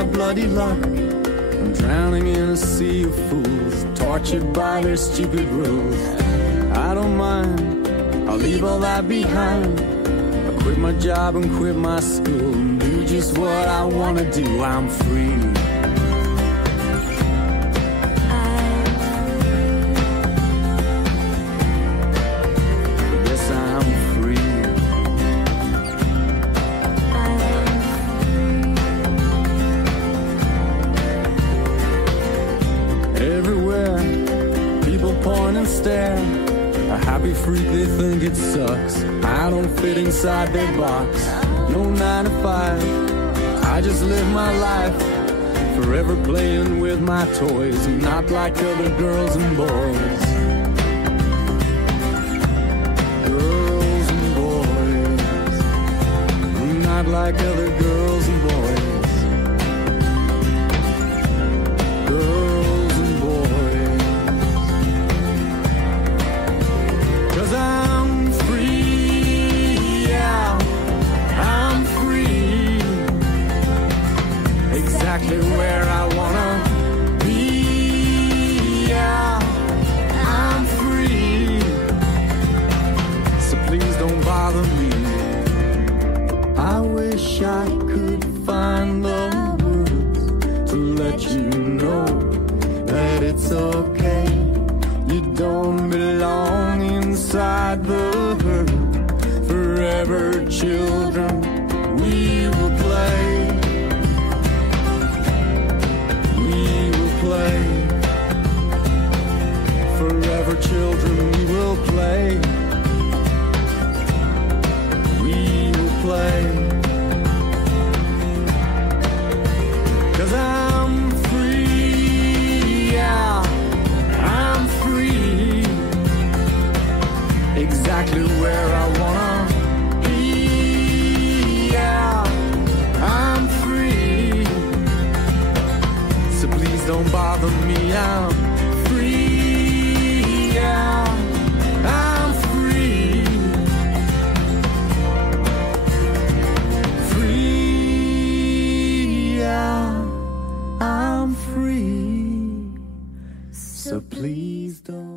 my bloody luck. I'm drowning in a sea of fools, tortured by their stupid rules. I don't mind, I'll leave all that behind. I quit my job and quit my school and do just what I wanna do. I'm free. Yes, I'm free. Everywhere, people point and stare. A happy freak, they think it sucks. I don't fit inside their box. No 9 to 5, I just live my life. Forever playing with my toys, not like other girls and boys. Girls and boys, not like other girls and boys. Girls and boys. 'Cause I'm free, yeah, I'm free. Exactly where I wanna be, yeah, I'm free. So please don't bother me. I wish I could find the words to let you know that it's okay. You don't belong inside the herd. Forever children, we will play. We will play. Forever children, we will play. We will play. 'Cause I'm free, yeah, I'm free. Exactly where I wanna be, yeah, I'm free. So please don't bother me, I'm free, yeah, I'm free. Free, yeah, I'm free. So please don't